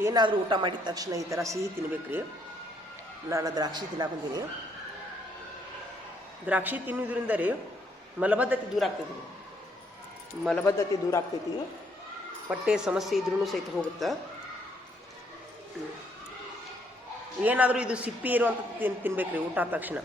ಏನಾದರೂ ಊಟ ಮಾಡಿದ ತಕ್ಷಣ ಈ ಥರ ಸಿಹಿ ತಿನ್ಬೇಕ್ರಿ. ನಾನು ದ್ರಾಕ್ಷಿ ತಿನ್ನ ಬಂದೀನಿ. ದ್ರಾಕ್ಷಿ ತಿನ್ನೋದ್ರಿಂದ ರೀ ಮಲಬದ್ಧತೆ ದೂರ ಆಗ್ತೈತಿ ಮಲಬದ್ಧತೆ ದೂರ ಆಗ್ತೈತಿ. ಹೊಟ್ಟೆ ಸಮಸ್ಯೆ ಇದ್ರೂ ಸಹಿತ ಹೋಗುತ್ತೆ? ಏನಾದರೂ ಇದು ಸಿಪ್ಪಿ ಇರುವಂಥದ್ದು ತಿನ್, ತಿನ್ಬೇಕ್ರಿ ಊಟ ಆದ ತಕ್ಷಣ.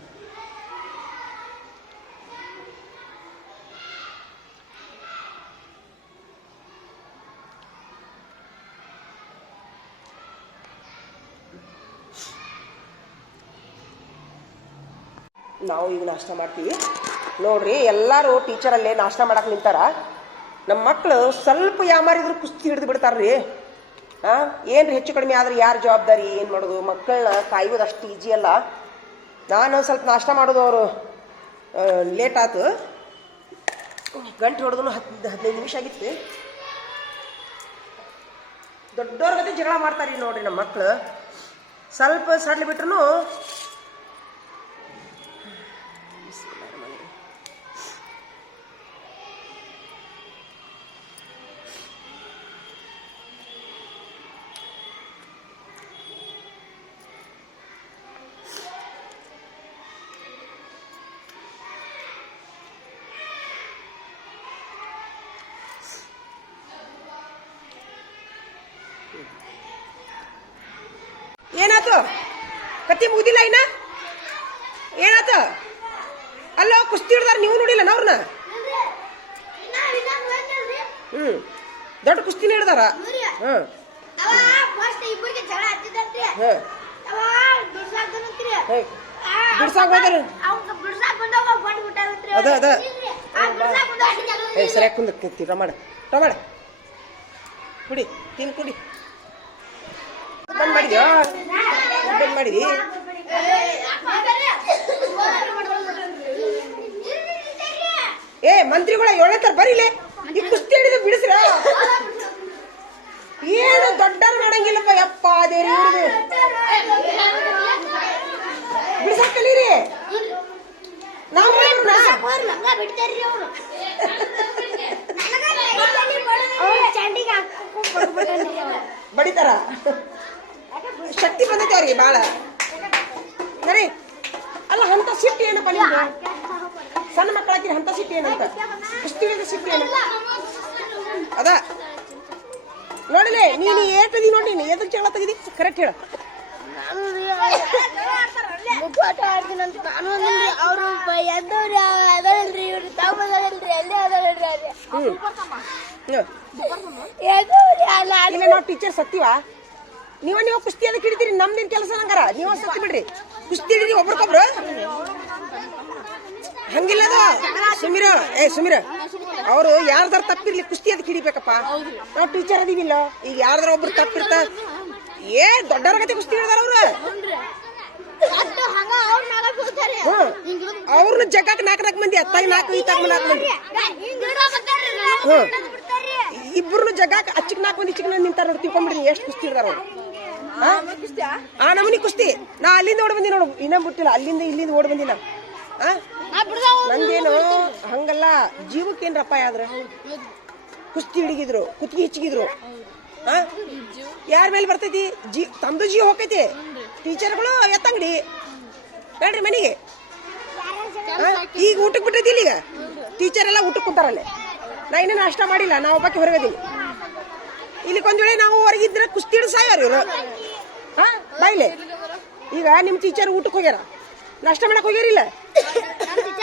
ನಾವು ಈಗ ನಾಷ್ಟ ಮಾಡ್ತೀವಿ. ನೋಡ್ರಿ, ಎಲ್ಲರೂ ಟೀಚರಲ್ಲೇ ನಾಷ್ಟ ಮಾಡಕ್ಕೆ ನಿಂತಾರ. ನಮ್ಮ ಮಕ್ಕಳು ಸ್ವಲ್ಪ ಯಾಮಾರಿದ್ರು ಕುಸ್ತಿ ಹಿಡಿದು ಬಿಡ್ತಾರ್ರಿ. ಹಾಂ ಏನು ಹೆಚ್ಚು ಕಡಿಮೆ ಆದ್ರೆ ಯಾರು ಜವಾಬ್ದಾರಿ, ಏನು ಮಾಡೋದು? ಮಕ್ಕಳನ್ನ ಕಾಯೋದು ಅಷ್ಟು ಈಜಿ ಅಲ್ಲ. ನಾನು ಸ್ವಲ್ಪ ನಾಷ್ಟ ಮಾಡೋದು ಅವರು. ಲೇಟ್ ಆಯ್ತು ಗಂಟೆ ಹೊಡೆದನು ಹತ್ತು ಹದಿನೈದು ನಿಮಿಷ ಆಗಿತ್ತು. ದೊಡ್ಡವ್ರ ಜೊತೆ ಜಗಳ ಮಾಡ್ತಾರೆ ನೋಡ್ರಿ ನಮ್ಮ ಮಕ್ಕಳು ಸ್ವಲ್ಪ ಸಡ್ಲು ಬಿಟ್ರು ಏನಾತು ಕತ್ತಿ ಮುಗಿದಿಲ್ಲ ಇನ್ನ ಏನಾತು ಅಲ್ಲೋ ಕುಸ್ತಿ ಹಿಡ್ದಾರ ನೀವು ನೋಡಿಲ್ಲ ಅವ್ರನ್ನ ಹ್ಮ್ ದೊಡ್ಡ ಕುಸ್ತಿನ ಹಿಡ್ದಾರ ಹ್ಮ್ ಬಿಡ್ಸಾಕ್ ಹೋದ್ರು. ಅದ, ಅದ. ಏ ಸರಿಯಾಗಿ ಕುಂದ ಟಮಾಡ ಟಮಾಡ ಕುಡಿ ತಿನ್ ಕುಡಿ ಬಂದ್ ಮಾಡಿದ್ಯೋ ಬಂದ್ ಮಾಡಿದಿ ಏ ಮಂತ್ರಿಗಳ ಏಳತ್ತಾರ ಬರೀಲೆ ಈ ಕುಸ್ತಿ ಹಿಡಿದು ಬಿಡಿಸ್ರ ಏನು ದೊಡ್ಡವ್ರು ಮಾಡಂಗಿಲ್ಲಪ್ಪ ಯಪ್ಪ ದೇವ್ರಿ ಬಿಡಿಸಕ್ ಕಲೀರಿ ನಾವು ಬಡಿತಾರ ಶಕ್ತಿ ಬಂದೈತೆ ಅವ್ರಿಗೆ ಭಾಳ ಸರಿ ಅಲ್ಲ ಹಂತ ಸಿಟ್ಟು ಏನಪ್ಪ ನಿಮ್ಗೆ ಸಣ್ಣ ಮಕ್ಕಳಾಗಿ ಹಂತ ಸಿಟ್ಟು ಏನಂತ ಕುಸ್ತಿ ಸಿಟ್ಟು ಏನಪ್ಪ ಅದ ನೋಡಿಲೆ ನೀನು ಏಟದಿ ನೋಡಿ ನೀನು ಎದಕ್ಕೆ ಜಗಳ ತೆಗಿದಿ? ಕರೆಕ್ಟ್ ಹೇಳ. ಮುಗ್ಗಾಟ ಆಡ್ತೀನಿ ಅಂತ ನಾನು ಅಂದ್ರಿ ಅವ್ರು ಎದ್ದವ್ರಿ ಅದಲ್ರಿ ಇವ್ರು ತಾವು ಅದಲ್ರಿ ಅಲ್ಲೇ ಅದಲ್ರಿ ಅಲ್ಲಿ. ಹ್ಞೂ ಹ್ಞೂ ಎದ್ದವ್ರಿ ಅಲ್ಲ? ಇಲ್ಲ ನಾವು ಟೀಚರ್ ಸತ್ತೀವ ನೀವ ನೀವು ಕುಸ್ತಿ ಅದಕ್ಕೆ ಹಿಡಿತೀರಿ ನಮ್ದೇನ್ ಕೆಲಸ ನಂಗಾರ ನೀವು ಸತ್ತಿ ಬಿಡ್ರಿ. ಕುಸ್ತಿ ಹಿಡಿದಿ ಒಬ್ರಿಗೊಬ್ರು. ಹಂಗಿಲ್ಲ ಅದು. ಸುಮಿರ ಏ ಸುಮಿರ ಅವರು ಯಾರ್ದಾರ ತಪ್ಪಿರ್ಲಿ ಕುಸ್ತಿ ಅದಕ್ಕೆ ಹಿಡಿಬೇಕಪ್ಪ. ನಾವು ಟೀಚರ್ ಅದೀವಿಲ್ಲ. ಈಗ ಯಾರ್ದಾರ ಒಬ್ರು ತಪ್ಪಿರ್ತ ಏ ದೊಡ್ಡವ್ರ ಗತಿ ಕುಸ್ತಿ ಹಿಡಿದಾರ ಅವ್ರು. ಅವ್ರನ್ನ ಜಗಕ್ಕೆ ನಾಲ್ಕು ನಾಲ್ಕು ಮಂದಿ ಅತ್ತಾಗ ನಾಲ್ಕು ಈತಾಗ ನಾಲ್ಕು ಮಂದಿ. ಹ್ಞೂ ಇಬ್ಬರು ಜಗ್ಗಾಕ ಅಚ್ಚಕ್ ನಾಲ್ಕು ಮಂದಿ ಚಿಕ್ಕ ನಿಂತಾರ ನೋಡಿ ತಿಳ್ಕೊಂಬಿಡ್ರಿ ಎಷ್ಟು ಕುಸ್ತಿ ಹಿಡಿದಾರ ಅವ್ರು. ಆ? ಆ ನಮನಿ ಕುಸ್ತಿ. ನಾ ಅಲ್ಲಿಂದ ಓಡ್ ಬಂದಿ ನೋಡು ಇನ್ನೂ ಬಿಟ್ಟಿಲ್ಲ ಅಲ್ಲಿಂದ ಇಲ್ಲಿಂದ ಓಡ್ ಬಂದಿ ಆ ನಾ. ಬಿಡ್ದಾವ್ ನಂದೇನು ಹಂಗಲ್ಲ ಜೀವಕ್ಕೇನ್ರ ಅಪಾಯ ಆದ್ರೆ? ಕುಸ್ತಿ ಹಿಡಿಗಿದ್ರು ಕುತ್ತಿಗೆ ಹಿಚ್ಚಿಗಿದ್ರು. ಯಾರ ಮೇಲೆ ಬರ್ತೈತಿ? ಜೀ ತಮ್ದು ಜೀವ ಹೋಗೈತಿ ಟೀಚರ್ಗಳು ಎತ್ತಂಗಡಿ. ಹೇಳ್ರಿ ಮನೆಗೆ? ಈಗ ಊಟಕ್ಕೆ ಬಿಟ್ಟೈತಿ ಈಗ? ಟೀಚರ್ ಎಲ್ಲ ಊಟಕ್ಕೆ ಕುಂತಾರಲ್ಲೇ? ನಾ ಇನ್ನೂ ನಾಷ್ಟ ಮಾಡಿಲ್ಲ ನಾವು ಒಬ್ಬಕ್ಕೆ ಹೊರಗದಿಲ್ಲ ಇಲ್ಲಿ ಒಂದ್ ವೇಳೆ ನಾವು ಹೊರಗಿದ್ರೆ ಕುಸ್ತಿ ಹಿಡಿದು ಸಾಯೋರು ಇವರು. ಹಾ ಬಾಯ್ಲೆ. ಈಗ ನಿಮ್ಮ ಟೀಚರ್ ಊಟಕ್ಕೆ ಹೋಗ್ಯಾರ? ನಾಷ್ಟ ಮಾಡಕ್ಕೆ ಹೋಗ್ಯಾರಿಲ್ಲ?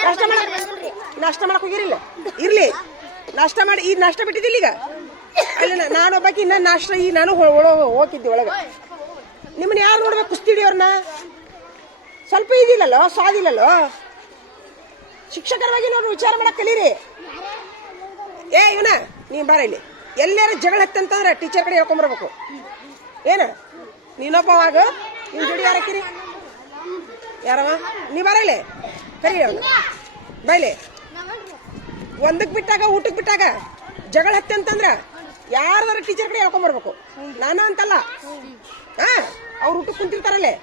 ನಾಷ್ಟ ಮಾಡಕ್ ಮಾಡಕ್ ಹೋಗಿರಿಲ್ಲ. ಇರ್ಲಿ. ನಷ್ಟ ಮಾಡಿ, ಈ ನಷ್ಟ ಬಿಟ್ಟಿದ್ದಿಲ್ಲ ಈಗ. ಅಲ್ಲ ನಾನೊಬ್ಬಾಕಿ ಇನ್ನ ನಾಷ್ಟ ಈ ನಾನು ಹೋಗಿದ್ದೆ ಒಳಗೆ. ನಿಮ್ಮನ್ನ ಯಾರು ನೋಡ್ಬೇಕು ಕುಸ್ತಿಡಿ ಹಿಡಿಯೋರ್ನ ಸ್ವಲ್ಪ ಇದಿಲ್ಲಲ್ಲೋ, ಸ್ವಾದಿಲ್ಲಲ್ಲೋ? ಶಿಕ್ಷಕರವಾಗಿ ನೋಡಿ ವಿಚಾರ ಮಾಡಕ್ ಕಲೀರಿ. ಏ, ಇವನ, ನೀನ್ ಬಾರ ಇಲ್ಲಿ. ಎಲ್ಲಾರ ಜಗಳ ಹತ್ತಂತಂದ್ರೆ ಟೀಚರ್ ಕಡೆ ಹೇಳ್ಕೊಂಬರ್ಬೇಕು. ಏನ? ನೀನೊಬ್ಬವಾಗ ನಿಮ್ಮ ಜೋಡಿ ಯಾರಕ್ಕಿರಿ ಯಾರವ? ನೀ ಬಾರ ಇಲ್ಲಿ. ಕರಿ ಬೈಲೆ. ಒಂದಕ್ಕೆ ಬಿಟ್ಟಾಗ ಊಟಕ್ಕೆ ಬಿಟ್ಟಾಗ ಜಗಳ ಹತ್ತೆ ಅಂತಂದ್ರ ಯಾರ್ದಾರ ಟೀಚರ್ ಕಡೆ ಹೇಳ್ಕೊಂಬರ್ಬೇಕು. ನಾನು ಅಂತಲ್ಲ. ಹಾ, ಅವ್ರು ಊಟಕ್ಕೆ ಕುಂತಿರ್ತಾರಲ್ಲೇ.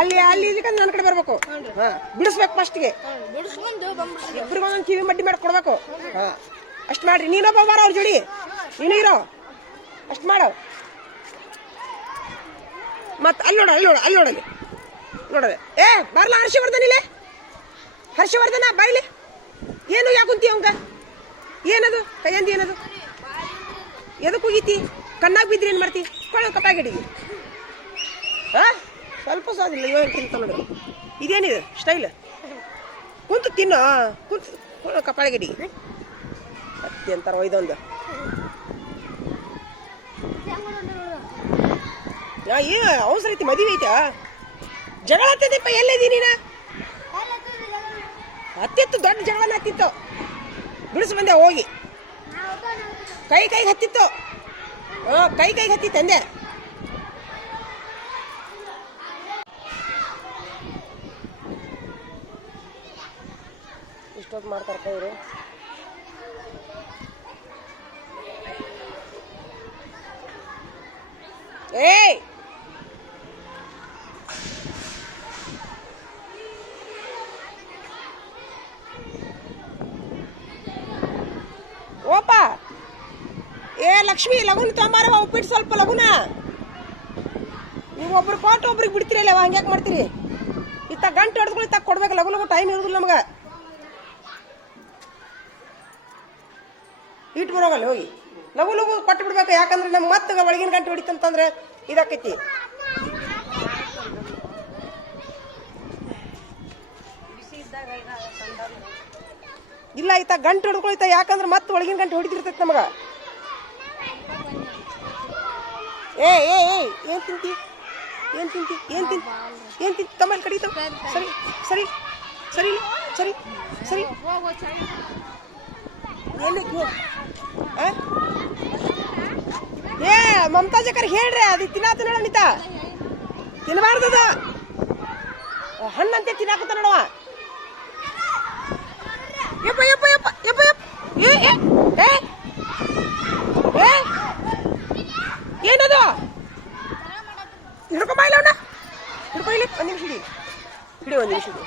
ಅಲ್ಲಿ ಅಲ್ಲಿ ಇಲ್ಲಿಕಂದ್ರೆ ನನ್ನ ಕಡೆ ಬರ್ಬೇಕು. ಹಾ, ಬಿಡಿಸ್ಬೇಕು ಫಸ್ಟ್ಗೆ ಬಿಡಿಸ್ಕೊಂಡು ಒಂದೊಂದು ಕಿವಿ ಮಡ್ಡಿ ಮಾಡಿ ಕೊಡ್ಬೇಕು. ಹಾ, ಅಷ್ಟು ಮಾಡ್ರಿ. ನೀನೊಬ್ಬ ಬಾರ ಅವ್ರ ಜೋಡಿ. ನೀನು ಇರೋ. ಅಷ್ಟು ಮಾಡು. ಮತ್ತೆ ಅಲ್ಲಿ ನೋಡ ಅಲ್ಲಿ ನೋಡ, ಅಲ್ಲಿ ನೋಡಲ್ಲಿ ನೋಡಲೆ ಏ, ಬರ್ಲ, ಹರ್ಷವರ್ಧನ್ ಇಲ್ಲೇ? ಹರ್ಷವರ್ಧನ, ಬಾಯ್ಲಿ. ಏನು ಯಾಕುಂತಿ ಅವಂಗ? ಏನದು? ಕೈಯಂದಿ ಏನದು? ಎದಕ್ಕೆ ಹೋಗಿತಿ ಕಣ್ಣಾಗ ಬಿದ್ರಿ ಏನು ಮಾಡ್ತಿ? ಕೊಳ್ಳೋ ಕಪ್ಪಾಗಿಡಿಗೆ ಹಾ ಸ್ವಲ್ಪ ಸಾದಿಲ್ಲ ಇವಾಗ ತಿಂತ ನೋಡು. ಇದೇನಿದೆ? ಸ್ಟೈಲ್? ಕುಂತು ತಿನ್ನೋ ಕುಂತು ಕೊಳ್ಳೋ ಕಪ್ಪಾಳಿಗಿಡಿಗೆ ಹತ್ತಿ ಅಂತಾರ ಒಯ್ದೊಂದು ಯಾ ಏ, ಅವಸರ ಐತಿ, ಮದುವೆ ಐತಾ? ಜಗಳ ಎಲ್ಲಿದ್ದೀನಿ ನೀನ? ಹತ್ತಿತ್ತು, ದೊಡ್ಡ ಜಗಳ ಹತ್ತಿತ್ತು. ಬಿಡಿಸ್ ಬಂದೆ ಹೋಗಿ. ಕೈ ಕೈಗೆ ಹತ್ತಿತ್ತು. ಕೈ ಕೈಗೆ ಹತ್ತಿತ್ತು ಅಂದೆ ಇಷ್ಟೊತ್ತು ಮಾಡ್ತಾರೆ ಇವರು ಏಯ್! ಲಗುನ್ ತೊಂಬಾರವ ಉಪ್ಪಿಟ್ಟು ಸ್ವಲ್ಪ ಲಗುನ. ನೀವು ಒಬ್ರು ಕೊಟ್ಟು ಒಬ್ರಿಗೆ ಬಿಡ್ತೀರಲ್ಲ ಹಂಗ್ಯಾಕೆ ಮಾಡ್ತೀರಿ? ಇತ್ತ ಗಂಟೆ ಹೊಡೆದ್ಕೊಂಡು ಇತ್ತ ಕೊಡ್ಬೇಕು ಲಗು ಲಗು ಟೈಮ್ ಇರೋದಿಲ್ಲ ನಮಗೆ. ಇಟ್ಟು ಬರೋಗಲ್ಲ ಹೋಗಿ. ಲಗು ಲಗು ಕೊಟ್ಟು ಬಿಡ್ಬೇಕು ಯಾಕಂದ್ರೆ ನಮ್ಗೆ ಮತ್ತೆ ಒಳಗಿನ ಗಂಟೆ ಹೊಡಿತಂತಂದ್ರೆ ಇದಾಕೈತಿ. ಇಲ್ಲ ಈತ ಗಂಟೆ ಹೊಡ್ಕೊಳಿತ ಯಾಕಂದ್ರೆ ಮತ್ತೆ ಒಳಗಿನ ಗಂಟೆ ಹೊಡಿತಿರ್ತೈತೆ ನಮಗ. ಏ ಏ ಏ ಏನು ತಿಂತಿ? ಏನು ತಿಂತಿ? ಏನ್ ತಿಂತಿ? ಏನ್ ತಿಂತಿ? ತಮ್ಮಲ್ಲಿ ಕಡಿತ ಸರಿ ಸರಿ ಸರಿ ಸರಿ ಸರಿ ಎಲ್ಲಿ? ಏ ಮಮತಾ ಅಕ್ಕರ್ ಹೇಳ್ರಿ ಅದು ತಿನ್ನಾತ ನೋಡ ಅನಿತ. ತಿನ್ನಬಾರ್ದದ ಹಣ್ಣಂತೆ ತಿನ್ನಾಕತ್ತ ನೋಡವ ಯಪ್ಪ ಯಪ್ಪ ಯಪ್ಪ ಯಪ್ಪ ಯಪ್ಪ. ಏ ಏ ಏ ಏ ಏನದು? ಹಿಡ್ಕೊಂಬ ಇಲ್ಲ ಅವನ. ಹಿಡ್ಕೊ ಇಲ್ಲಿ ಒಂದು ನಿಮಿಷ ಹಿಡಿ. ಹಿಡಿ ಒಂದು ನಿಮಿಷ ಹಿಡಿ.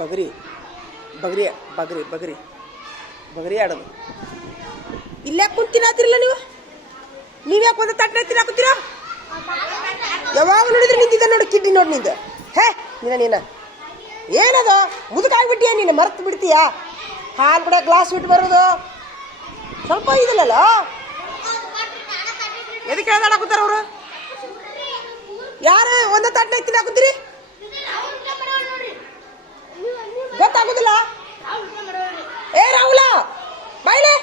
ಬಗರಿ ಬಗರಿ ಬಗರಿ ಬಗರಿ. ಬಗರಿ ಆಡೋದು. ಇಲ್ಲೇ ಕುಂತ್ ತಿನ್ನಾತಿರಲ್ಲ ನೀವು? ನೀವ್ಯಾಕೆ ಒಂದು ತಟ್ಟೆ ತಿನ್ನಾಕತ್ತೀರಾ ಯಾವಾಗ ನೋಡಿದ್ರೆ ನಿಂತಿದ್ದ ನೋಡಿ, ಕಿಡ್ನಿ ನೋಡಿ ನಿಂದು. ಹೇ ನೀನ, ನೀನು. ಏನದು? ಮುದುಕಾಗ್ಬಿಟ್ಟಿಯ ನೀನು? ಮರೆತು ಬಿಡ್ತೀಯಾ? ಹಾಲು ಕೂಡ ಗ್ಲಾಸ್ ಬಿಟ್ಟು ಬರೋದು? ಸ್ವಲ್ಪ ಇದಿಲ್ಲಲ್ಲ? ಎದಕ್ಕೆ ಹೇಳ್ದಾಡಕತ್ತಾರ ಅವರು? ಯಾರು? ಒಂದೇ ತಟ್ಟೆ ತಿನ್ನಾಕತ್ತೀರಿ ಗೊತ್ತಾಗುದಿಲ್ಲ? ಏ, ರಾಹುಲ! ಬಾಯ್ಲೆ!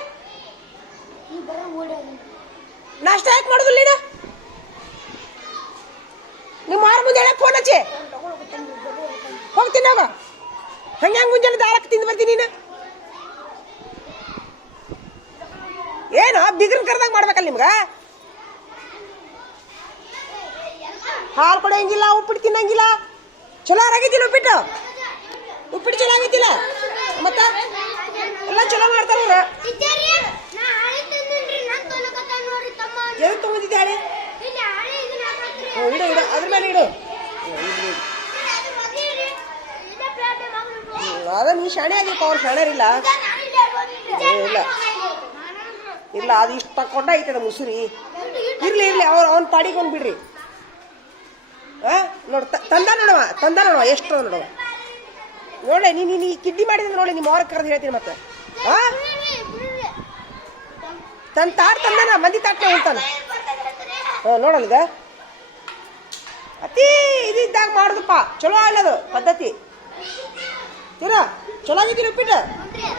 ನಾಷ್ಟ ಯಾಕೆ ಮಾಡೋದಿಲ್ಲ ನೀನು? ನಿಮ್ಮ ಮಾರ ಮುಂದೆ ಹೇಳಕ್ ಫೋನ್ ಹಚ್ಚಿ. ಹೋಗ್ತೀನಿ ಹೋಗ. ಹಂಗೆ ಹಂಗೆ ಮುಂಜಾನೆ ದಾರಕ್ಕೆ ತಿಂದು ಬರ್ತೀನಿ ನೀನು. ಏನು ಬಿಗ್ರನ್ ಕರ್ದಂಗ ಮಾಡ್ಬೇಕಲ್ಲ ನಿಮ್ಗ? ಹಾಲು ಕೊಡಂಗಿಲ್ಲ ಉಪ್ಪಿಟ್ಟು ತಿನ್ನಂಗಿಲ್ಲ. ಚಲೋ ಆಗಿದ್ದಿಲ್ಲ ಉಪ್ಪಿಟ್ಟು? ಉಪ್ಪಿಟ್ಟು ಚಲೋ ಆಗೈತಿಲ್ಲ ಮತ್ತ? ಎಲ್ಲ ಚಲೋ ಮಾಡ್ತಾರ ಎದಕ್ಕೆ ತಗೊಂಡಿದ್ದೆ ಹೇಳಿ ಇಡು ಇಡು. ಅದ್ರ ಮೇಲೆ ಇಡು. ಅದ ನೀ ಶಾಣೆ ಆಗಿಪ್ಪ ಅವ್ರು ಶಾಣ್ಯರಿಲ್ಲ ಇಲ್ಲ. ಇಲ್ಲ. ಅದು ಇಷ್ಟ ಕೊಂಡ ಐತದ ಮುಸುರಿ ಇರ್ಲಿ ಇರ್ಲಿ, ಅವ್ರು, ಅವ್ನ ಪಾಡಿಗೆ ಒಂದು ಬಿಡ್ರಿ. ಹಾ ನೋಡು ತಂದ ನೋಡವ ತಂದ ನೋಡವ ಎಷ್ಟು ನೋಡವ ನೋಡ ನೀ ಈ ಕಿಡ್ಡಿ ಮಾಡಿದ್ರೆ ನೋಡಿ ನಿಮ್ಮ ಅವ್ರ ಕರೆದು ಹೇಳ್ತೀನಿ ಮತ್ತೆ. ಹಾ ತನ್ನ ತಾಟ್ ತಂದನ, ಮಂದಿ ತಾಟ್ನೆ ಉಂಟಾನ ಹ್ಞೂ ನೋಡಲ್ಗ ಅತಿ ಇದು ಇದ್ದಾಗ ಮಾಡುದಪ್ಪ. ಚಲೋ ಅಲ್ಲದು ಪದ್ಧತಿ. ತೀರಾ, ಚಲೋ ಆಗಿದ್ದೀರಿ ಉಪ್ಪಿಟ್ಟು?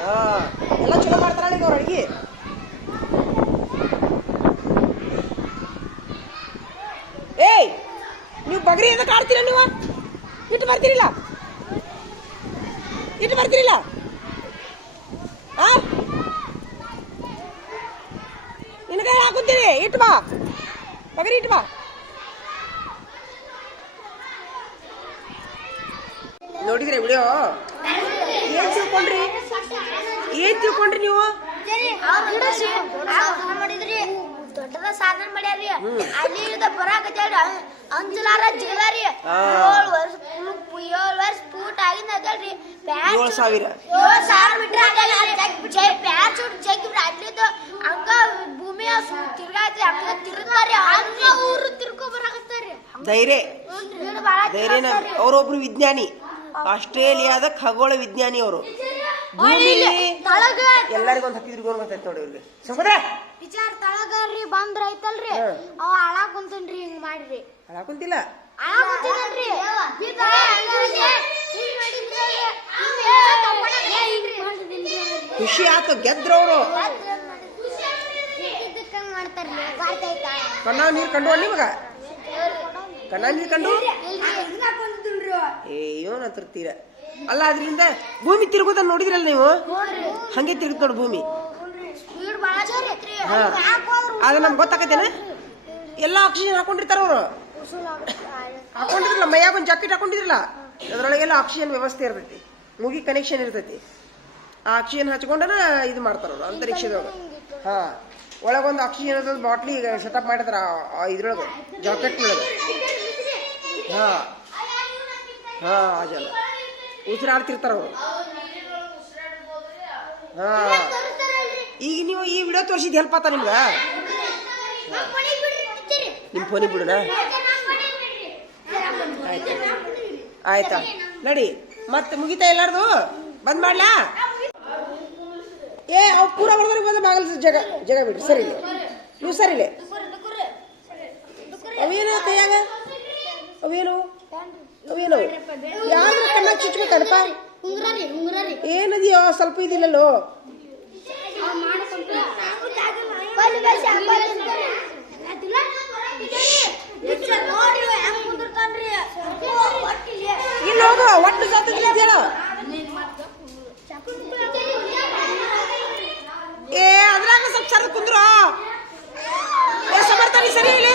ಹಾ, ಎಲ್ಲ ಚಲೋ ಮಾಡ್ತಾರ ಈಗ ಅವ್ರ ಅಡಿಗೆ. ಏಯ್, ನೀವು ಬಗ್ರಿ ಎದಕ್ಕೆ ಆಡ್ತೀರ ನೀವು? ಇಟ್ಟು ಬರ್ತೀರಿಲ್ಲ? ಇಟ್ಟು ಬರ್ತೀರಿಲ್ಲ? ಆ? ನಿನಗೆ ಹಾಕುತ್ತೀರಿ? ಇಟ್ಟು ಬಾ. ಬಗ್ರಿ ಇಟ್ಟು ಬಾ. ನೋಡಿದ್ರೆ ವಿಡಿಯೋ ಏನ್ ತಿಳ್ಕೊಂಡ್ರಿ? ಏನ್ ತಿಳ್ಕೊಂಡ್ರಿ ನೀವು? ಮಾಡಿದ್ರಿ. ದೊಡ್ಡದ ಸಾಧನೆ ಮಾಡ್ಯಾರಿ ಅಲ್ಲಿ ಇದ ಬರಾಕತ್ತೇಳ್ರಿ ಅಂಜಲಾರ ಜಿಗದಾರಿ ಆ. ಏಳು ವರ್ಷ ಏಳು ವರ್ಷ ಪೂಟ್ ಆಗಿಂದ ಅದಲ್ರಿ ಪ್ಯಾನ್ ಏಳು ಸಾವಿರ. ಏಳು ಸಾವಿರ ಮೀಟರ್ ಪ್ಯಾಚ್ ಅಂಕ ಭೂಮಿ ಹಂಗ ಭೂಮಿಯ ತಿರ್ಗಾತಿ ಹಂಗ ತಿರ್ಗಾರಿ ಹಂಗ ಊರು ತಿರ್ಕೊ ಬರಾಕತ್ತಾರಿ ಧೈರ್ಯ. ಅವರೊಬ್ರು ವಿಜ್ಞಾನಿ. ಆಸ್ಟ್ರೇಲಿಯಾದ ಖಗೋಳ ವಿಜ್ಞಾನಿ ಅವರು. ಭೂಮಿಲಿ ಎಲ್ಲರಿಗೂ ಒಂದು ಹತ್ತಿದ್ರು ಗೋಲ್ ಗೊತ್ತೈತೆ ನೋಡಿ ಇವ್ರಿಗೆ. ಸಮುದ್ರ. ವಿಚಾರ ತಳಗಾರ್ರಿ ಬಂದ್ರ ಐತಲ್ರಿ. ಅವ ಹಾಳಾಗ್ ಕುಂತನ್ರಿ ಹಿಂಗ್ ಮಾಡ್ರಿ. ಕುಂತಿಲ್ಲ. ಖುಷಿ ಆತು ಗೆದ್ರವ್ರು. ಕಣ್ಣಾಗ ನೀರು ಕಂಡು ನಿಮಗ? ಕಣ್ಣಾಗ ನೀರು ಕಂಡು ಅಯ್ಯೋ ನಾ ತೀರ ಅಲ್ಲ ಅದರಿಂದ ಭೂಮಿ ತಿರುಗೋದ ನೋಡಿದ್ರಲ್ಲ ನೀವು? ಹಂಗೆ ತಿರುಗುತ್ತೆ ನೋಡು ಭೂಮಿ. ಹಾ. ಅದು ನಮ್ಗೆ ಗೊತ್ತಾಗತ್ತೇನ ಎಲ್ಲ ಆಕ್ಸಿಜನ್ ಹಾಕೊಂಡಿರ್ತಾರ ಅವರು. ಹಾಕೊಂಡಿದ್ರಲ್ಲ ಮೈಯಾಗ ಒಂದು ಜಾಕೆಟ್ ಹಾಕೊಂಡಿದ್ರಲ್ಲ? ಅದರೊಳಗೆಲ್ಲ ಆಕ್ಸಿಜನ್ ವ್ಯವಸ್ಥೆ ಇರ್ತೈತಿ. ಮುಗಿ ಕನೆಕ್ಷನ್ ಇರ್ತೈತಿ. ಆ ಆಕ್ಸಿಜನ್ ಹಚ್ಕೊಂಡನ ಇದು ಮಾಡ್ತಾರ ಅವರು ಅಂತರಿಕ್ಷದೊಳಗೆ ಹಾ. ಒಳಗೊಂದು ಆಕ್ಸಿಜನ್ ಬಾಟ್ಲಿ ಸೆಟಪ್ ಮಾಡಿದ್ರ ಇದ್ರೊಳಗೆ ಜಾಕೆಟ್ ಒಳಗೆ ಹಾ. ಹಾ ಉಸಿರಾಡ್ತಿರ್ತಾರ ಅವರು. ಹಾಂ. ಈಗ ನೀವು ಈ ವಿಡಿಯೋ ತೋರಿಸಿದ ಹೆಲ್ಪ್ ಆತ ನಿಮ್ಗೆ? ನಿಮ್ಮ ಫೋನಿಗೆ ಬಿಡೋಣ ಆಯ್ತು ಆಯ್ತಾ? ನಡಿ. ಮತ್ತೆ ಮುಗಿತಾ ಎಲ್ಲಾರ್ದು? ಬಂದ್ ಮಾಡ್ಲಾ? ಏ ಅವ್ ಪೂರ ಬರ್ದ್ರೆ ಬಂದ ಬಾಗಲ್ ಜಗ ಜಗ ಬಿಡ್ರಿ. ಸರಿ ನೀವು ಸರಿ ಅವೇನು ಕೈಯಾಗ ಅವೇನು? ಅವೇನು? ಯಾರು ಕಣ್ಣಾಗ ಉಂಗ್ರಾರಿ ಏನದಿಯೋ ಸ್ವಲ್ಪ ಇದಿಲ್ಲಲ್ಲೋ? ಒಟ್ಟು ಜಾತಕ್ಕೆ ಅಂತ ಹೇಳು. ಏ ಅದ್ರಾಗ ಸ್ವಲ್ಪ ಸರ್ ಕುಂದ್ರು. ಸಮರ್ಥನಿ ಸರಿ ಇಲ್ಲ.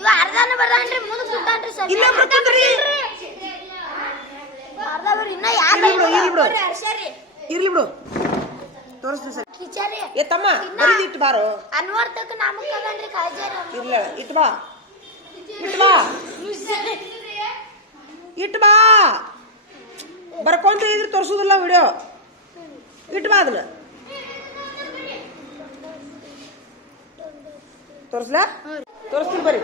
ಇವ ಅರ್ಧನ ಬರ್ದಾನ್ರಿ ಮುಂದೆ ಕುಂತಾನ್ರಿ ಸರ್ ಇಲ್ಲ ಅರ್ಧ ಬರ್ರಿ ಇನ್ನ ಯಾರ ಇರ್ಲಿ ಬಿಡು, ಇರ್ಲಿ ಬಿಡು. ಸರಿ ಇರ್ಲಿ ಬಿಡು. ತೋರಿಸ್ತೀನಿ ಸರಿ. ಕಿಚಾರಿ. ಏ ತಮ್ಮ ಬರೀದ್ ಇಟ್ಟು ಬಾರೋ. ಅನ್ವರ್ತಕ ನಮಗ್ ಅದನ್ರಿ ಕಾಜಾರಿ ಇರ್ಲ ಇಟ್ಟು ಬಾ. ಇಟ್ಟು ಬಾ. ಇಟ್ಟು ಬಾ. ಬರ್ಕೊಂತ ಇದ್ರೆ ತೋರಿಸೋದಿಲ್ಲ ವಿಡಿಯೋ. ಇಟ್ಟು ಬಾ ಅದನ್ನ. ತೋರಿಸ್ಲಾ? ತೋರಿಸ್ತೀನಿ ಬರ್ರಿ.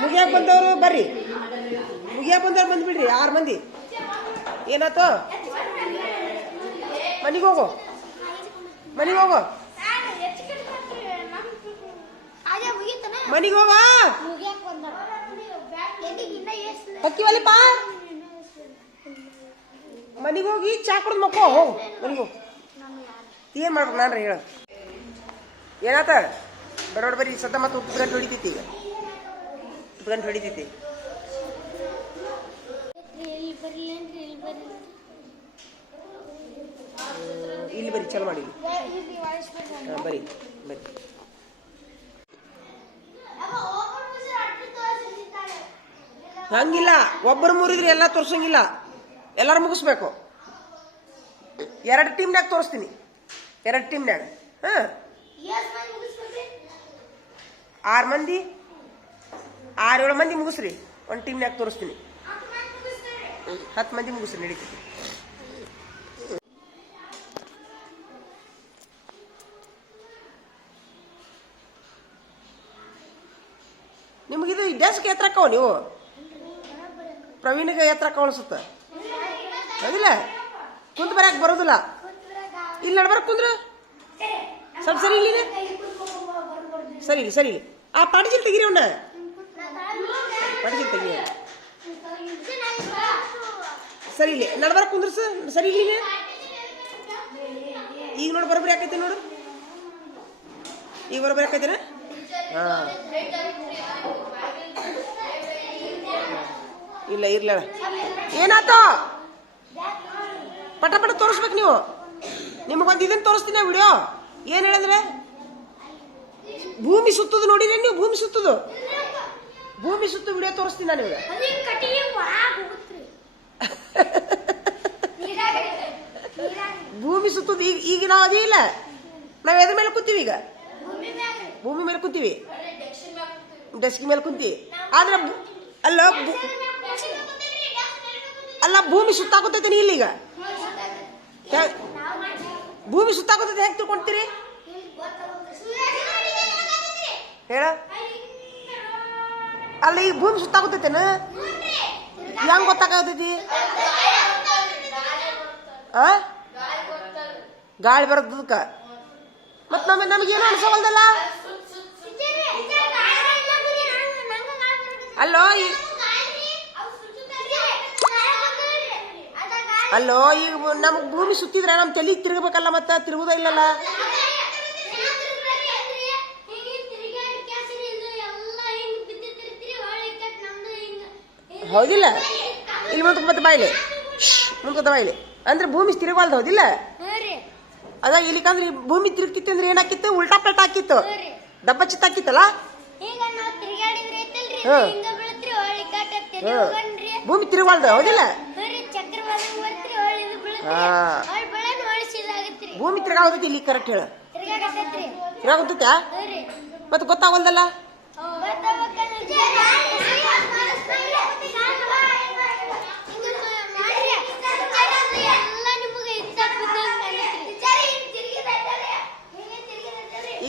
ಮುಗಿಯಾಕ ಬಂದವರು ಬರ್ರಿ. ಮುಗಿಯಾಕ ಬಂದವ್ರು ಬಂದ್ಬಿಡ್ರಿ, ಆರು ಮಂದಿ. ಏನಾಯ್ತು? ಮನೆಗೆ ಹೋಗು. ಮನೆಗೆ ಹೋಗು. ಮನೆಗೆ ಹೋಗ. ಹಕ್ಕಿವಲ್ಲಿಪ್ಪ ಮನೆಗೆ ಹೋಗಿ ಚಾ ಕುಡ್ದು ಮಕ್ಕೋ, ಹೋಗು. ಮನೆಗೆ ಹೋಗು. ಏನು ಮಾಡ್ಬೇಕು ನಾನು ಹೇಳು. ಏನಾತ? ಬರೋಡ್ ಬರೀ ಸದ್ದ ಮತ್ತೆ ಉಪ್ಪು ಹೊಡಿತೈತಿ ಈಗ. ಉಪ್ಪು ಗಂಟು ಹೊಡಿತೈತಿ. ಇಲ್ಲಿ ಬರಿ, ಚಲೋ ಮಾಡಿ ಬರೀ ಬರೀ. ಹಂಗಿಲ್ಲ ಒಬ್ಬರು ಮುರಿದ್ರೆ ಎಲ್ಲ ತೋರ್ಸಂಗಿಲ್ಲ. ಎಲ್ಲರೂ ಮುಗಿಸ್ಬೇಕು. ಎರಡು ಟೀಮ್ನಾಗ ತೋರಿಸ್ತೀನಿ. ಎರಡು ಟೀಮ್ನಾಗ ಹಾಂ. ಆರು ಮಂದಿ? ಆರು ಏಳು ಮಂದಿ ಮುಗಿಸ್ರಿ. ಒಂದು ಟೀಮ್ನ್ಯಾಗ ತೋರಿಸ್ತೀನಿ. ಹತ್ತು ಮಂದಿ ಮುಗಿಸ್ರಿ ನಡೀತೈತಿ. ನಿಮಗಿದು ಡೆಸ್ಕ್ ಎತ್ತರಕ್ಕವ ನೀವು? ಪ್ರವೀಣಿಗೆ ಎತ್ತರಕ್ಕ ಅನಿಸುತ್ತ? ಅದಿಲ್ಲ ಕುಂತ ಬರಕ್ಕೆ ಬರೋದಿಲ್ಲ. ಇಲ್ಲಿ ನಡ್ಬಾರ ಕುಂದ್ರ? ಸ್ವಲ್ಪ ಸರಿ ಇಲ್ಲಿ, ಸರಿ ಸರಿ ಆ ಪಾಟಿಜಿಲ್ ತೆಗೀರಿ ಉಂಡ ಪಾಟಿಜಿಲ್ ತೆಗಿ ಸರಿ, ಇಲ್ಲಿ. ನಡ್ಬರ್ಕ್ ಕುಂದ್ರಸ. ಸರಿ ಇಲ್ಲಿ. ಈಗ ನೋಡಿ, ಬರೋಬ್ಬರಿ ಆಕೈತೆ ನೋಡು. ಈಗ ಬರೋಬ್ಬರಿ ಆಕೈತೇನ? ಹಾಂ. ಇಲ್ಲ, ಇರ್ಲ ಏನಾತ ಪಟ ಪಟ ತೋರಿಸ್ಬೇಕು ನೀವು. ನಿಮಗೊಂದು ಇದನ್ನ ತೋರಿಸ್ತೀನಿ ವಿಡಿಯೋ. ಏನು ಹೇಳಿದ್ರೆ? ಭೂಮಿ ಸುತ್ತದು ನೋಡಿದ್ರೆ ನೀವು ಭೂಮಿ ಸುತ್ತದು? ಭೂಮಿ ಸುತ್ತ ವಿಡಿಯೋ ತೋರಿಸ್ತೀನಿ ನಾನು ನಿಮಗೆ ಭೂಮಿ ಸುತ್ತದು ಈಗ ಈಗ ನಾವು ಅದೇ ಇಲ್ಲ. ನಾವು ಎದ್ರ ಮೇಲೆ ಕೂತೀವಿ ಈಗ? ಭೂಮಿ ಮೇಲೆ. ಕೂತೀವಿ. ಡೆಸ್ಕ್ ಮೇಲೆ ಕುಂತೀವಿ. ಆದ್ರೆ ಅಲ್ಲ ಅಲ್ಲ ಭೂಮಿ ಸುತ್ತಾಗುತ್ತೈತೆ ನೀ ಇಲ್ಲೀಗ ಭೂಮಿ ಸುತ್ತಾಗುತ್ತೈತೆ ಹೆಂಗೆ ತಿಳ್ಕೊಂತೀರಿ? ಹೇಳ. ಅಲ್ಲಿ ಈಗ ಭೂಮಿ ಸುತ್ತಾಗುತ್ತೈತೇನ ಹೆಂಗ್ ಗೊತ್ತಾಗತೈತಿ ಆ? ಗಾಳಿ ಬರೋದಕ್ಕ ಮತ್ ನಮ್ಗೆ ನಮಗೇನು ಅನ್ಸೋವಲ್ದಲ್ಲ? ಅಲ್ಲೋ, ಈ ಅಲ್ಲೋ ಈಗ ನಮ್ಗ್ ಭೂಮಿ ಸುತ್ತಿದ್ರೆ ನಮ್ ತಲೆ ತಿರುಗಬೇಕಲ್ಲ ಮತ್ತ? ತಿರುಗುದ ಇಲ್ಲಲ್ಲ. ಹೌದಿಲ್ಲ? ಇಲ್ಲಿ ಮುಂದಕ್ಕೆ ಮತ್ತೆ ಬಾಯ್ಲಿ. ಮುಂದಕ್ಕೆ ಬಾಯ್ಲಿ. ಅಂದ್ರೆ ಭೂಮಿ ತಿರುಗಲ್ದು ಹೌದಿಲ್ಲ? ಅದ ಇಲ್ಲಿಕಂದ್ರೆ ಭೂಮಿ ತಿರುಗ್ತಿತ್ತು ಅಂದ್ರೆ ಏನಾಕಿತ್ತು? ಉಲ್ಟಾ ಪಲ್ಟಾ ಹಾಕಿತ್ತು. ಡಬ್ಬ ಚಿತ್ತ ಹಾಕಿತ್ತಲ್ಲ? ಭೂಮಿ ತಿರುಗಲ್ದು ತಿರ್ಗಾಡಿದ್ರೆ ಹಾ. ಭೂಮಿ ತಿರುಗಾವತೈತಿ ಇಲ್ಲಿ ಕರೆಕ್ಟ್ ಹೇಳ ತಿರುಗಾಗುತ್ತೈತಾ ಮತ್ತೆ ಗೊತ್ತಾಗಲ್ದಲ್ಲ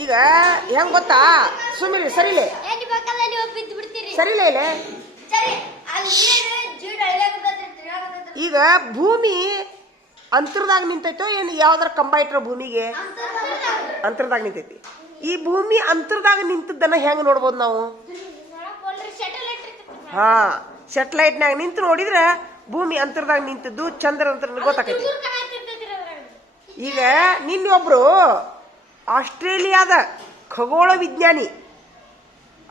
ಈಗ ಹೆಂಗ್ ಗೊತ್ತಾ ಸುಮ್ಮನೆ ಸರಿ ಸರಿಲೇ ಇಲ್ಲೇ ಈಗ ಭೂಮಿ ಅಂತರದಾಗ ನಿಂತೈತೋ ಏನು? ಯಾವ್ದಾರ ಕಂಬ ಇಟ್ರ ಭೂಮಿಗೆ? ಅಂತರದಾಗ ನಿಂತೈತಿ. ಈ ಭೂಮಿ ಅಂತರದಾಗ ನಿಂತದ್ದನ್ನ ಹೆಂಗ್ ನೋಡ್ಬೋದು ನಾವು? ಹಾ ಸೆಟಲೈಟ್ನಾಗ ನಿಂತು ನೋಡಿದ್ರೆ ಭೂಮಿ ಅಂತರದಾಗ ನಿಂತದ್ದು ಚಂದ್ರ ಅಂತ ಗೊತ್ತಾಕೈತಿ. ಈಗ ನಿನ್ನೆ ಒಬ್ರು ಆಸ್ಟ್ರೇಲಿಯಾದ ಖಗೋಳ ವಿಜ್ಞಾನಿ.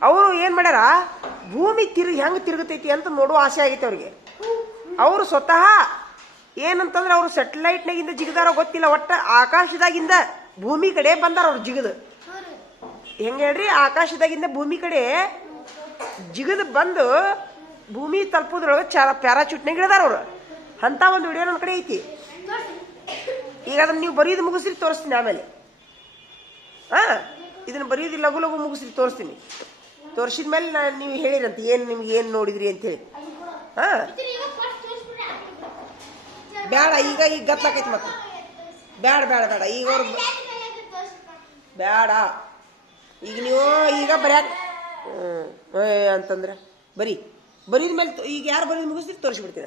ಅವರು ಏನ್ ಮಾಡ್ಯಾರ? ಭೂಮಿ ತಿರುಗಿ ಹೆಂಗ್ ತಿರುಗತೈತಿ ಅಂತ ನೋಡುವ ಆಸೆ ಆಗೈತೆ ಅವ್ರಿಗೆ. ಅವರು ಸ್ವತಃ ಏನಂತಂದ್ರೆ ಅವರು ಸೆಟಲೈಟ್ನಾಗಿಂದ ಜಿಗದಾರ ಗೊತ್ತಿಲ್ಲ, ಒಟ್ಟ ಆಕಾಶದಾಗಿಂದ ಭೂಮಿ ಕಡೆ ಬಂದಾರ ಅವ್ರು ಜಿಗದು. ಹೆಂಗ ಹೇಳ್ರಿ? ಆಕಾಶದಾಗಿಂದ ಭೂಮಿ ಕಡೆ ಜಿಗದು ಬಂದು ಭೂಮಿ ತಲುಪೋದ್ರೊಳಗೆ ಚಾರ ಪ್ಯಾರಾಚೂಟ್ನಾಗ ಇಳಿದಾರ ಅವರು. ಅಂತ ಒಂದು ವಿಡಿಯೋ ನನ್ನ ಕಡೆ ಐತಿ. ಈಗ ಅದನ್ನ ನೀವು ಬರೀದು ಮುಗಿಸ್ರಿ, ತೋರಿಸ್ತೀನಿ ಆಮೇಲೆ. ಹಾ? ಇದನ್ನ ಬರೀದು ಲಘು ಲಘು ಮುಗಿಸ್ರಿ, ತೋರಿಸ್ತೀನಿ. ತೋರಿಸಿದ ಮೇಲೆ ನೀವು ಹೇಳಿರಂತ, ಏನು ನಿಮ್ಗೆ ಏನು ನೋಡಿದ್ರಿ ಅಂತೇಳಿ ಹಾ? ಬೇಡ, ಈಗ ಈಗ ಗತ್ಲಾಕೈತಿ ಮತ್ತೆ. ಬೇಡ ಬೇಡ ಬೇಡ, ಈಗ ಅವ್ರು ಬೇಡ. ಈಗ ನೀವು ಈಗ ಬರ್ಯಾಕ ಹ್ಞೂ ಅಂತಂದ್ರೆ ಬರೀ. ಬರೀದ ಮೇಲೆ ಈಗ ಯಾರು ಬರೀದು ಮುಗಿಸ್ತೀರಿ ತೋರಿಸ್ಬಿಡ್ತೀನಿ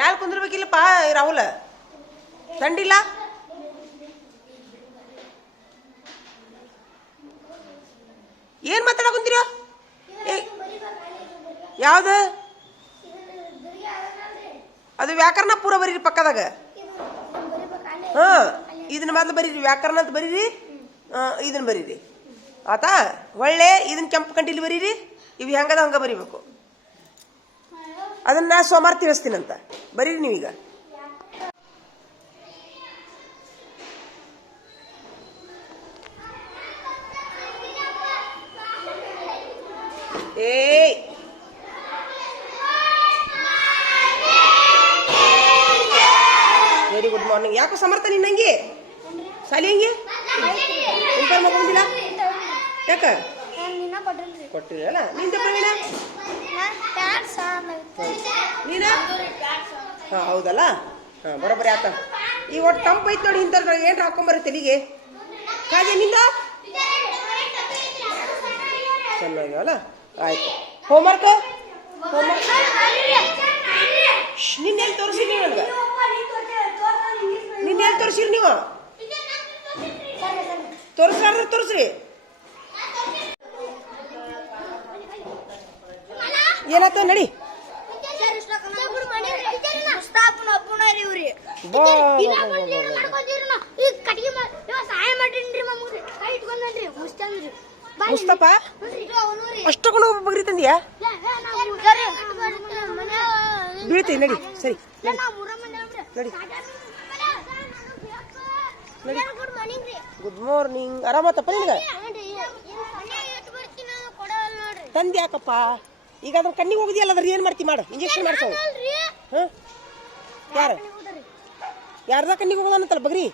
ಮ್ಯಾಲ ಕುಂದ್ರಬೇಕಿಲ್ಲಪ್ಪ ರಾಹುಲ. ತಂಡಿಲ್ಲ? ಏನ್ ಮಾತಾಡಕ್ ಕುಂತೀರೋ ಏ, ಯಾವ್ದು? ಅದು ವ್ಯಾಕರಣ ಪೂರ ಬರೀರಿ ಪಕ್ಕದಾಗ. ಹಾಂ, ಇದನ್ನ ಮೊದಲು ಬರೀರಿ, ವ್ಯಾಕರಣ ಅಂತ ಬರೀರಿ? ಇದನ್ನ ಬರೀರಿ. ಆತಾ? ಒಳ್ಳೆ ಇದನ್ನ ಕೆಂಪು ಕಂಟಿಲಿ ಬರೀರಿ? ಇವು ಹೆಂಗದ ಹಂಗ ಬರೀಬೇಕು. ಅದನ್ನ ನಾ ಸೋಮವಾರ ತಿಳಿಸ್ತೀನಂತ. ಬರೀರಿ ನೀವೀಗ. ಏಯ್! ವೆರಿ ಗುಡ್ ಮಾರ್ನಿಂಗ್ ಯಾಕೋ ಸಮರ್ಥ ನಿನ್ನಂಗೆ ಸಾಲಿ ಹಂಗೆ? ಇನ್ಫಾರ್ಮ್ ಬಂದಿಲ್ಲ? ಯಾಕ? ಕೊಟ್ಟಿರಲ್ಲ ನಿಂದ ಪ್ರವೀಣ ನೀನ? ಹಾ ಹೌದಲ್ಲ? ಹಾ ಬರೋಬ್ಬರಿ ಆತ. ಈ ಒಟ್ಟು ತಂಪೈತ್ ನೋಡಿ ಹಿಂದ ಏನ್ ಹಾಕೊಂಬರ್ರಿ ತಲೆಗೆ ಹಾಗೆ ನಿಂದ? ಚೆನ್ನಾಗಿವಲ್ಲ ಆಯ್ತು. ಹೋಮ್ವರ್ಕ್ ಹೋಮ್ವರ್ಕ್ ನಿನ್ನೆಲ್ಲಿ ತೋರಿಸಿರಿ ತೋರಿಸಿ ನೀವು ನನಗೆ? ನಿನ್ನೆಲ್ಲಿ ತೋರಿಸಿರಿ ನೀವು? ತೋರಿಸ್ಲಾರ್ದ್ರೆ ತೋರಿಸ್ರಿ. ಏನಾಯ್ತ ನಡಿ. ಸಹಾಯ ಮಾಡ್ರಿ ಕೈ ಇಟ್ಕೊಂಡ್ರಿ ಮುಸ್ತಂದ್ರಿ ಅಷ್ಟಕ್ಕೂ ಬಗ್ರಿ ತಂದಿಯಾ? ಬೀಳ್ತಿ ನಡಿ. ಸರಿ ನಡಿ. ನಡಿ. ಗುಡ್ ಮಾರ್ನಿಂಗ್ ಆರಾಮತ್ತಪ್ಪ ನಿನಗೆ? ತಂದೆ ಯಾಕಪ್ಪ ಈಗ ಅದ್ರ ಕಣ್ಣಿಗೆ ಹೋಗಿದೆಯಲ್ಲ ಅದ್ರ ಏನ್ ಮಾಡ್ತಿ ಮಾಡು? ಇಂಜೆಕ್ಷನ್ ಮಾಡ್ಸೋ. ಹಾ? ಯಾರು? ಯಾರ್ದ ಕಣ್ಣಿಗೆ ಹೋಗೋದಂತಲ್ಲ ಬಗ್ರಿ?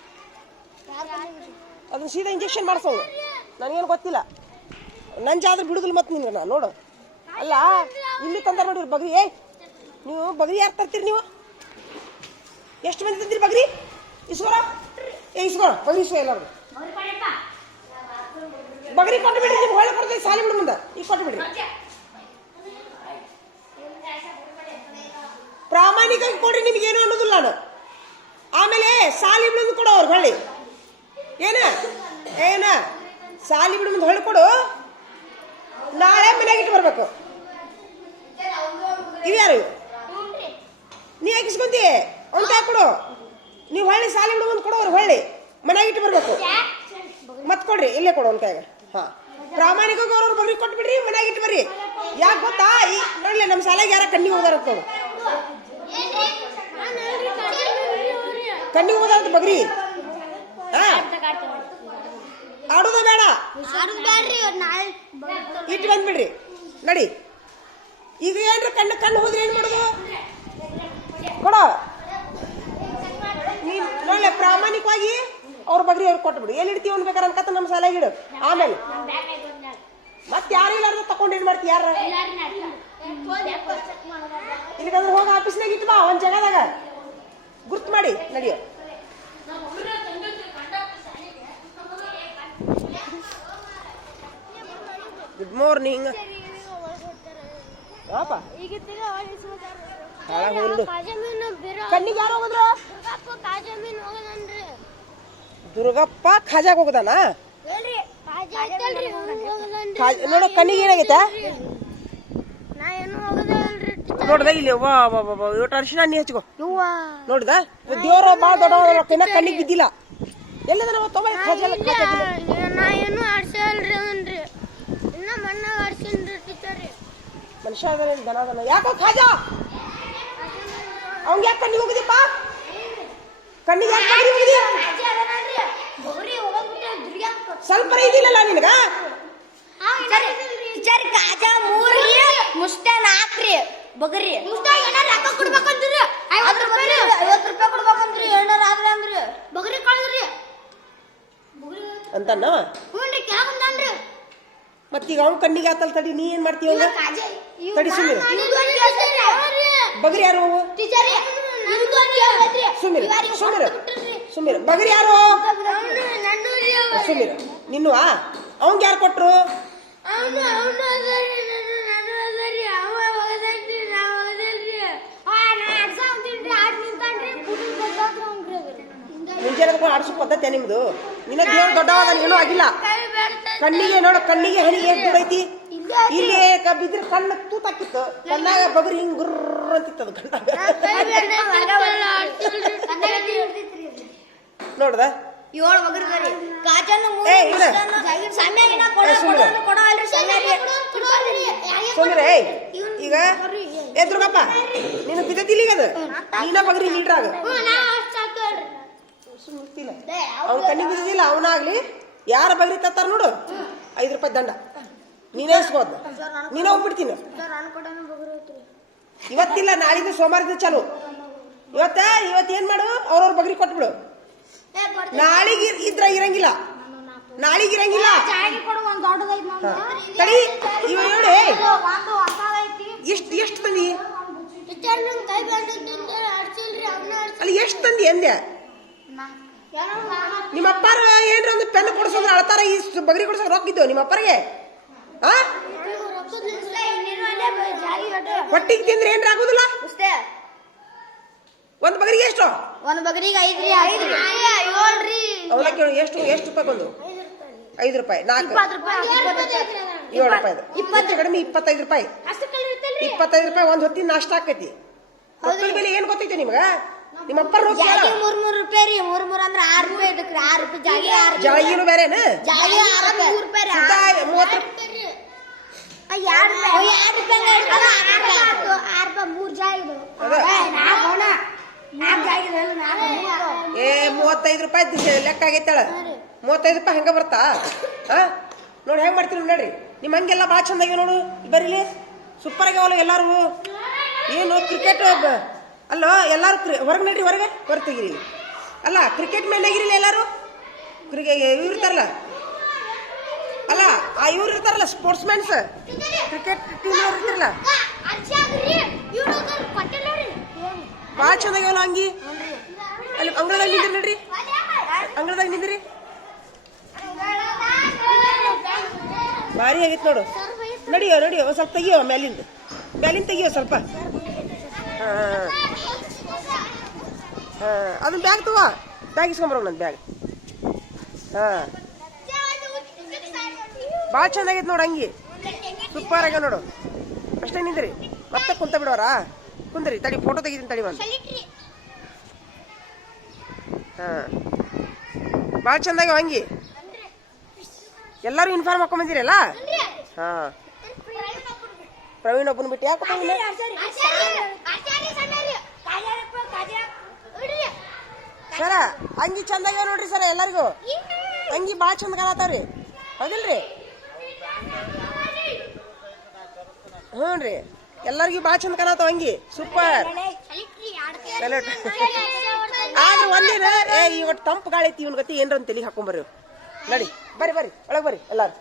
ಅದನ್ನ ಸೀದಾ ಇಂಜೆಕ್ಷನ್ ಮಾಡಿಸೋದು ನನಗೇನು ಗೊತ್ತಿಲ್ಲ. ನಂಜಾದ್ರೆ ಜಾದ್ರೆ ಬಿಡುದಿಲ್ಲ ಮತ್ತೆ ನಿನ್ಗೆ ನಾ, ನೋಡು. ಅಲ್ಲ, ಇಲ್ಲಿ ತಂದ ನೋಡಿರಿ ಬಗ್ರಿ. ಏ ನೀವು ಬಗ್ರಿ ಯಾರು ತರ್ತೀರಿ ನೀವು? ಎಷ್ಟು ಮಂದಿ ತಂದಿರಿ ಬಗ್ರಿ? ಇಸ್ಕೋರ ಏ ಇಸ್ಕೋರ ಬಗ್ರಿ ಇಸ್ಕೋ ಎಲ್ಲರೂ. ಬಗ್ರಿ ಕೊಟ್ಟು ಬಿಡ್ರಿ ನಿಮ್ಗೆ ಹೊಳೆ ಕೊಡ್ತೀವಿ ಸಾಲಿ ಬಿಡು ಮುಂದೆ. ಈಗ ಕೊಟ್ಟು ಬಿಡ್ರಿ. ಪ್ರಾಮಾಣಿಕವಾಗಿ ಕೊಡ್ರಿ ನಿಮ್ಗೇನು ಅನ್ನೋದಿಲ್ಲ ನಾನು. ಆಮೇಲೆ ಸಾಲಿ ಬಿಡೋದು ಕೊಡು ಅವ್ರು ಹೊಳ್ಳಿ. ಏನ? ಏನ? ಸಾಲಿ ಬಿಡು ಮುಂದೆ ಹೊಳ್ಳಿ ಕೊಡು. ನಾಳೆ ಮನೆಗೆ ಇಟ್ಟು ಬರ್ಬೇಕು. ಇವ್ಯಾರು ನೀ ಹಾಕಿಸ್ಕೊಂತಿ ಕೈ ಕೊಡು. ನೀವು ಹೊಳ್ಳಿ, ಸಾಲಿ ಬಿಡು ಮುಂದೆ ಕೊಡು ಅವ್ರು ಹೊಳ್ಳಿ. ಮನೆಗೆ ಇಟ್ಟು ಬರ್ಬೇಕು. ಮತ್ ಕೊಡ್ರಿ, ಇಲ್ಲೇ ಕೊಡು ಅವ್ನ ಕೈಗೆ ಹಾ. ಪ್ರಾಮಾಣಿಕ ಅವ್ರವ್ರ ಬರ್ರಿ ಕೊಟ್ಟು ಮನೆಗೆ ಇಟ್ಟು ಬರ್ರಿ. ಯಾಕೆ ಗೊತ್ತಾ? ಈ ನೋಡಲಿ ನಮ್ಮ ಶಾಲೆಗೆ ಯಾರ ಕಣ್ಣಿಗೆ ಹೋದಾರ ಅಂತ ಬಗ್ರಿ ಹಾ ಆಡೋದ ಬೇಡ ಆಡುದ್ ಬ್ಯಾಡ್ರಿ ನಾಳೆ ಇಟ್ಟು ಬಂದ್ಬಿಡ್ರಿ ನಡಿ ಈಗ ಏನ್ರ ಕಣ್ಣು ಕಣ್ಣು ಹೋದ್ರೆ ಏನ್ ಮಾಡೋದು ಕೊಡ ನೀನ್ ನೋಡ್ಲೆ ಪ್ರಾಮಾಣಿಕವಾಗಿ ಅವ್ರ ಬಗ್ರಿ ಅವ್ರು ಕೊಟ್ಬಿಡು ಎಲ್ಲಿ ಇಡ್ತೀವಿ ಅನ್ಬೇಕಾರ ಅನ್ಕತ್ತ ನಮ್ಮ ಶಾಲೆಗೆ ಇಡು ಆಮೇಲೆ ಮತ್ತೆ ಯಾರು ಇಲ್ಲಾರ್ದ ತಗೊಂಡು ಏನ್ ಮಾಡ್ತಿ ಯಾರ ಇಲ್ಲಿಗಂದ್ರೆ ಹೋಗಿ ಆಫೀಸ್ನಾಗ ಇಟ್ಟು ಬಾ, ಒಂದ್ ಜಾಗದಾಗ. ಗುರ್ತು ಮಾಡಿ, ನಡಿಯೋ. Good morning. ಕಣ್ಣಿಗೆ ಯಾರು ಹೋಗಿದ್ರು? ದುರ್ಗಪ್ಪ ಖಾಜಾಗ ಹೋಗದಾನ? ನೋಡ, ಕಣ್ಣಿಗೆ ಏನಾಗೈತೆ? ನಾ ಏನು ನೋಡ್ದ ಇಲ್ಲಿ ವಾ ವಾ ವಾ ವಾ ಇವತ್ತು ಅರಿಶಿನ ನೀ ಹಚ್ಕೋ. ನೋಡ್ದ? ದೇವ್ರ ಭಾಳ ದೊಡ್ಡವ ಕಣ್ಣಿಗೆ ಬಿದ್ದಿಲ್ಲ. ಎಲ್ಲದ ನಾವು ಖಾಜಾ ಖಾಜಾ ತಿನ್ನು. ನಾ ಏನು ಆಡ್ಸಲ್ರಿ ಅವನ್ರಿ. ಇನ್ನ ಮಣ್ಣಾಗ ಆಡ್ಸಿನ್ರಿ ಟೀಚರ್ ಮನುಷ್ಯ ಅದಾನ ಏನ್ ದನ ಯಾಕೋ ಖಾಜಾ ಅವ್ನ್ ಯಾಕೆ ಕಣ್ಣಿಗೆ ಹೋಗಿದೀಪ ಕಣ್ಣಿಗೆ ಯಾಕೆ ಕಣ್ಣಿಗೆ ಸ್ವಲ್ಪ ಇದಿಲ್ಲಲ್ಲ ನಿನಗ? ಟೀಚರ್ ಕಾಜಾ ಮೂರು ಮುಷ್ಟ ನಾಕ್ರಿ. ಬಗರಿ. ಏನಾರ ರೊಕ್ಕ ಐವತ್ತು ರೂಪಾಯಿ ಐವತ್ತು ರೂಪಾಯಿ ಕೊಡ್ಬೇಕಂದ್ರಿ ಏನಾರ ಆದ್ರೆ ಅಂದ್ರಿ. ಬಗರಿ ಕಳ್ದ್ರಿ. ಹ್ಞೂನ್ರಿ ಮತ್ತೀಗ ಅವ್ನ ಕಣ್ಣಿಗೆ ಆತಲ್ ತಡಿ ನೀ ಏನ್ ಕಾಜಾ ತಡಿ ಸುಮ್ಮನೆ ಬಗರಿ ಯಾರು ಅವು? ಸುಮ್ಮಿರು ಸುಮ್ಮಿರು ಬಗರಿ ಯಾರು? ಸುಮ್ಮಿರು ನಿನ್ನುವಾ? ಅವಂಗ ಯಾರು ಕೊಟ್ರು? ಮುಂಜಾನೆ ಆಡ್ಸೋ ಪದ್ಧತಿ ನಿಮ್ದು? ನಿನ್ನ ದೇವ್ರು ದೊಡ್ಡವಾದ ಏನೂ ಆಗಿಲ್ಲ. ಕಣ್ಣಿಗೆ ನೋಡು ಕಣ್ಣಿಗೆ ಹನಿಗೆ ಬಿಡೈತಿ ಇಲ್ಲಿ ಬಿದ್ರೆ ಕಣ್ಣ ತೂತಾಕಿತ್ತು. ಕಣ್ಣಾಗ ಬಗರಿ ಹಿಂಗ್ ಗುರ್ರ ಅಂತಿತ್ತು ಅದು ಕಣ್ಣಾಗ. ನೋಡ್ದ? ಏಳು ಕಾಜನ್ನು ಈಗ ದುರ್ಗಪ್ಪ ನೀನು ಬಿದ್ದಿಲ್ಲ ಈಗ ಅದು? ನೀನ ಬಗರಿ ಲೀಡ್ರಾಗ ಸುಮ್ನಿರ್ತಿಲ್ಲ ಅವ್ನ ಕಣ್ಣಿಗೆ ಬಿದ್ದಿಲ್ಲ ಅವನಾಗ್ಲಿ ಯಾರ ಬಗ್ಲಿ ತತ್ತಾರ ನೋಡು. ಐದು ರೂಪಾಯಿ ದಂಡ. ನೀನೇ ಇಸ್ಬೋದು ನೀನೇ ಹೋಗ್ಬಿಡ್ತೀನಿ. ಇವತ್ತಿಲ್ಲ ನಾಳಿದ್ದು ಸೋಮವಾರದಿಂದ ಚಾಲು. ಇವತ್ತ ಇವತ್ತು ಏನ್ ಮಾಡು? ಅವ್ರವ್ರ ಬಗ್ರಿ ಕೊಟ್ಬಿಡು. ನಾಳಿಗೆ ಇದ್ರ ಇರಂಗಿಲ್ಲ. ನಾಳಿಗೆ ಇರಂಗಿಲ್ಲ. ತಡಿ ಇವ ನೋಡಿ ಎಷ್ಟು ಎಷ್ಟು ತಂದಿ? ಅಲ್ಲಿ ಎಷ್ಟು ತಂದಿ ಅಂದೆ ನಿಮ್ಮ ಅಪ್ಪಾರ ಏನ್ರ ಒಂದು ಪೆನ್ ಕೊಡ್ಸೋದ್ರ ಅಳ್ತಾರ ಈ ಬಗ್ರಿ ಬಗರಿ ಕೊಡ್ಸೋಕೆ ರೊಕ್ಕ ಇದ್ದೇವೆ ನಿಮ್ಮ ಅಪ್ಪರಿಗೆ? ಹೊಟ್ಟಿಗೆ ತಿಂದ್ರೆ ಏನ್ರ ಆಗುದಿಲ್ಲ? ಒಂದ್ ಬಗರಿಗೆ ಎಷ್ಟು? ಒಂದ್ ಬಗರಿಗೆ ಐದ್ರಿ ಐದ್ರಿ ಅವಲಕ್ಕಿ ಎಷ್ಟು ಎಷ್ಟು ರೂಪಾಯಿ ಬಂದು? ಐದು ರೂಪಾಯಿ ನಾಲ್ಕು. ಏಳು ರೂಪಾಯಿ ಇಪ್ಪತ್ತು. ಕಡಿಮೆ ಇಪ್ಪತ್ತೈದು ರೂಪಾಯಿ. ಇಪ್ಪತ್ತೈದು ರೂಪಾಯಿ ಒಂದ್ ಹೊತ್ತಿನ ನಾಷ್ಟ ಆಕೈತಿ. ಬೆಲೆ ಏನ್ ಗೊತ್ತೈತೆ ನಿಮ್ಗ? ನಿಮ್ಮ ಅಪ್ಪ ರೊಕ್ಕ ಜಾಗಿ ಮೂರ್ ಮೂರ್ ರೂಪಾಯಿ ರೀ ಮೂರ್ ಮೂರ್ ಅಂದ್ರ ಆರ್ ರೂಪಾಯಿ ಇದಕ್ರಿ ಆರ್ ರೂಪಾಯಿ ಜಾಗಿ ಆರ್ ಜಾಗಿನೂ ಬೇರೆನ? ಜಾಗಿ ಆರ್ ರೂಪಾಯಿ. ಮೂರ್ ರೂಪಾಯಿ ರೀ ಸುದ್ದ ಮೂವತ್ತು ಎರಡು ರೂಪಾಯಿ. ಎರಡು ರೂಪಾಯಿ. ಆರ್ ರೂಪಾಯಿ ಮೂರ್ ಜಾಗಿ ಅದ. ನಾಲ್ಕು ಜಾಗಿ ನಾಲ್ಕು ಏ ಮೂವತ್ತೈದು ರೂಪಾಯಿ ದಿ- ಲೆಕ್ಕ ಆಗೈತಾಳ. ಮೂವತ್ತೈದು ರೂಪಾಯಿ ಹಂಗ ಬರ್ತಾ? ಹಾ? ನೋಡಿ ಹೆಂಗ್ ಮಾಡ್ತೀರಿ ನೋಡ್ರಿ. ನಿಮ್ ಹಂಗೆಲ್ಲ ಭಾಳ ಚಂದ ಆಗ್ಯಾವ ನೋಡು. ಬರೀಲಿ ಸೂಪರ್ ಆಗ್ಯಾವಲ್ಲ ಎಲ್ಲಾರು? ಏನು ಕ್ರಿಕೆಟ್ ಅಲ್ಲೋ, ಎಲ್ಲಾರು ಹೊರಗೆ ನಡ್ರಿ, ಹೊರಗೆ. ಹೊರ ತೆಗೀರಿ ಅಲ್ಲ ಕ್ರಿಕೆಟ್ ಮೇಲೆ ಆಗಿರಿಲ್ಲ ಎಲ್ಲರೂ? ಕ್ರಿಕೆ ಇವ್ರು ಇರ್ತಾರಲ್ಲ? ಅಲ್ಲ, ಆ ಇವ್ರು ಇರ್ತಾರಲ್ಲ ಸ್ಪೋರ್ಟ್ಸ್ ಮ್ಯಾನ್ಸ್ ಕ್ರಿಕೆಟ್ ಟೀಮ್ ಅವ್ರು ಇರ್ತಾರಲ್ಲ? ಭಾಳ ಚೆನ್ನಾಗಿವಲ್ಲ ಅಂಗಿ? ಅಲ್ಲಿ ಅಂಗಳದಾಗ ನಿಂದ್ರಿ ನೋಡ್ರಿ. ಅಂಗಳದಾಗ ನಿಂದ್ರಿ. ಭಾರಿ ಆಗಿತ್ತು ನೋಡು. ನಡಿಯೋ ನಡಿಯೋ ಸ್ವಲ್ಪ ತೆಗಿಯೋ ಮ್ಯಾಲಿಂದ. ಮ್ಯಾಲಿಂದ ತೆಗಿಯೋ ಸ್ವಲ್ಪ. ಹಾಂ. ಅದನ್ನ ಬ್ಯಾಗ್ ತಗೋ. ಬ್ಯಾಗ್ ಇಸ್ಕೊಂಬರೋ ನನ್ನ ಬ್ಯಾಗ್ ಹಾಂ. ಭಾಳ ಚೆನ್ನಾಗೈತೆ ನೋಡು ಅಂಗಿ. ಸೂಪರ್ ಆಗ್ಯಾವ ನೋಡು. ಅಷ್ಟೇ ನಿಂದ್ರಿ. ಮತ್ತೆ ಕುಂತ ಬಿಡೋರಾ? ಕುಂದ್ರಿ, ತಡಿ ಫೋಟೋ ತೆಗಿತೀನಿ ತಡಿ ಒಂದು. ಹಾಂ. ಭಾಳ ಚೆಂದಾಗ್ಯಾವ ಹಂಗೆ ಎಲ್ಲರೂ ಯೂನಿಫಾರ್ಮ್ ಹಾಕೊಂಬಂದಿರಲ್ಲ ಹಾಂ. ಪ್ರವೀಣ್ ಒಬ್ಬನ ಬಿಟ್ಟು ಯಾಕೆ ಸರ, ಅಂಗಿ ಚಂದಾಗ ನೋಡ್ರಿ ಸರ ಎಲ್ಲರಿಗೂ. ಅಂಗಿ ಭಾಳ ಚಂದ ಕಾಣತಾವ್ರಿ. ಹೌದಿಲ್ರಿ? ಹ್ಞೂ ರೀ ಎಲ್ಲರಿಗೂ ಭಾಳ ಚಂದ ಕಾಣತಾವ ಅಂಗಿ. ಸೂಪರ್. ಆದ್ರೆ ಒಂದಿನ ಏ ಇವತ್ತು ತಂಪು ಗಾಳಿ ಐತಿ, ಇವನ್ ಗತಿ ಏನ್ರ ಅಂತ ತಲೆಗೆ ಹಾಕೊಂಬರ್ರಿ ನಡಿ, ಬರ್ರಿ ಬರ್ರಿ, ಒಳಗೆ ಬರ್ರಿ, ಎಲ್ಲಾರು.